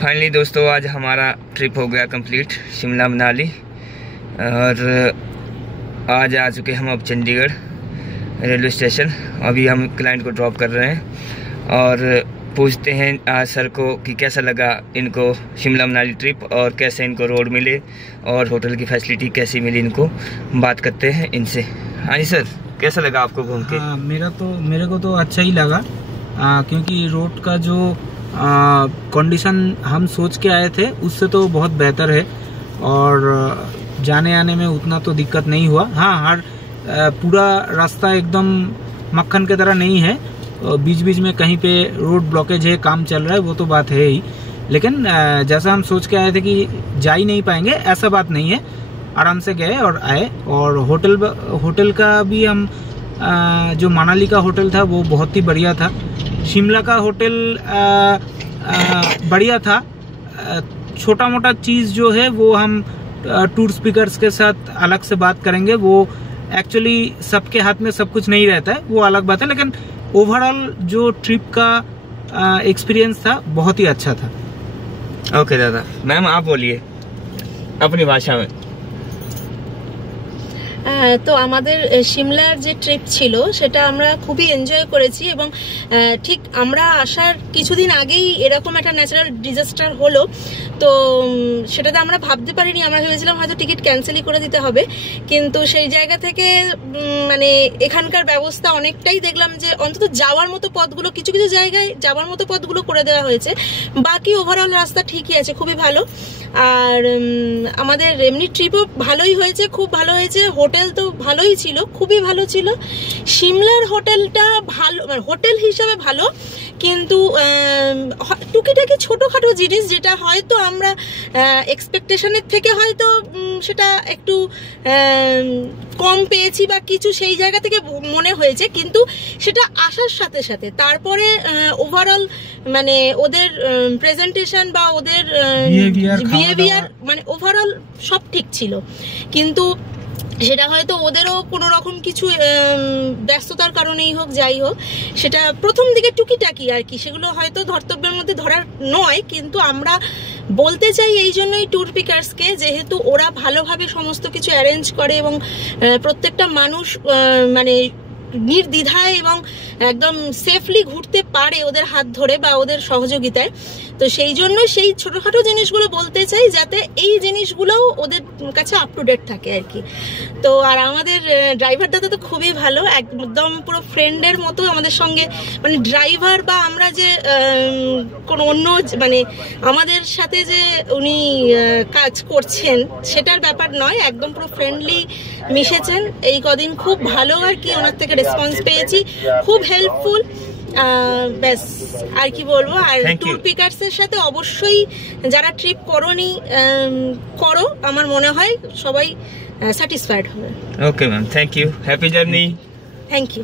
Finally दोस्तों आज हमारा ट्रिप हो गया कंप्लीट शिमला मनाली, और आज आ चुके हम अब चंडीगढ़ रेलवे स्टेशन। अभी हम क्लाइंट को ड्रॉप कर रहे हैं और पूछते हैं आज सर को कि कैसा लगा इनको शिमला मनाली ट्रिप और कैसे इनको रोड मिले और होटल की फैसिलिटी कैसी मिली, इनको बात करते हैं इनसे। हाँ जी सर, कैसा लगा आपको घूम के? मेरे को तो अच्छा ही लगा, क्योंकि रोड का जो कंडीशन हम सोच के आए थे उससे तो बहुत बेहतर है और जाने आने में उतना तो दिक्कत नहीं हुआ। हाँ, हर पूरा रास्ता एकदम मक्खन की तरह नहीं है, बीच बीच में कहीं पे रोड ब्लॉकेज है, काम चल रहा है, वो तो बात है ही। लेकिन जैसा हम सोच के आए थे कि जा ही नहीं पाएंगे, ऐसा बात नहीं है। आराम से गए और आए। और होटल का भी हम जो मनाली का होटल था वो बहुत ही बढ़िया था। शिमला का होटल बढ़िया था। छोटा मोटा चीज़ जो है वो हम टूर स्पीकर्स के साथ अलग से बात करेंगे। वो एक्चुअली सबके हाथ में सब कुछ नहीं रहता है, वो अलग बात है। लेकिन ओवरऑल जो ट्रिप का एक्सपीरियंस था बहुत ही अच्छा था। ओके दादा। मैम आप बोलिए अपनी भाषा में। তো আমাদের সিমলার যে ট্রিপ ছিল সেটা আমরা খুবই এনজয় করেছি এবং ঠিক আমরা আসার কিছুদিন আগেই এরকম একটা ন্যাচারাল ডিজাস্টার হলো, তো সেটাতে আমরা ভাবতে পারিনি। আমরা ভেবেছিলাম হয়তো টিকিট ক্যান্সেলই করে দিতে হবে, কিন্তু সেই জায়গা থেকে মানে এখানকার ব্যবস্থা অনেকটাই দেখলাম যে অন্তত যাওয়ার মতো পথগুলো, কিছু কিছু জায়গায় যাওয়ার মতো পথগুলো করে দেওয়া হয়েছে, বাকি ওভারঅল রাস্তা ঠিকই আছে, খুবই ভালো। আর আমাদের এমনি ট্রিপও ভালোই হয়েছে, খুব ভালো হয়েছে। হোটেল তো ভালোই ছিল, খুবই ভালো ছিল। সিমলার হোটেলটা ভালো, মানে হোটেল হিসাবে ভালো, কিন্তু টুকিটাকি ছোটোখাটো জিনিস যেটা হয়তো আমরা এক্সপেকটেশনের থেকে হয়তো সেটা একটু কম পেয়েছি বা কিছু সেই জায়গা থেকে মনে হয়েছে, কিন্তু সেটা আসার সাথে সাথে তারপরে ওভারঅল মানে ওদের প্রেজেন্টেশন বা ওদের বিহেভিয়ার মানে ওভারঅল সব ঠিক ছিল। কিন্তু সেটা হয়তো ওদেরও কোনো রকম কিছু ব্যস্ততার কারণেই হোক, যাই হোক, সেটা প্রথম দিকে টুকিটাকি আর কি, সেগুলো হয়তো ধর্তব্যের মধ্যে ধরার নয়। কিন্তু আমরা বলতে চাই এই জন্যই ট্যুর পিকার্সকে, যেহেতু ওরা ভালোভাবে সমস্ত কিছু অ্যারেঞ্জ করে এবং প্রত্যেকটা মানুষ মানে নির্দ্বিধায় এবং একদম সেফলি ঘুরতে পারে ওদের হাত ধরে বা ওদের সহযোগিতায়। তো সেই জন্য সেই ছোটখাটো জিনিসগুলো বলতে চাই, যাতে এই জিনিসগুলোও ওদের কাছে আপ টু ডেট থাকে আর কি। তো আর আমাদের ড্রাইভার দাদা তো খুবই ভালো, একদম পুরো ফ্রেন্ডের মতো আমাদের সঙ্গে, মানে ড্রাইভার বা আমরা যে কোনো অন্য মানে আমাদের সাথে যে উনি কাজ করছেন সেটার ব্যাপার নয়, একদম পুরো ফ্রেন্ডলি মিশেছেন এই কদিন। খুব ভালো আর কি ওনার থেকে রেসপন্স পেয়েছি, খুব হেল্পফুল। ব্যাস আর কি বলবো। আর ট্যুর পিকার্সের সাথে অবশ্যই যারা ট্রিপ করোনি করো, আমার মনে হয় সবাই স্যাটিসফাইড হবে। Okay ma'am, thank you, happy journey. Thank you.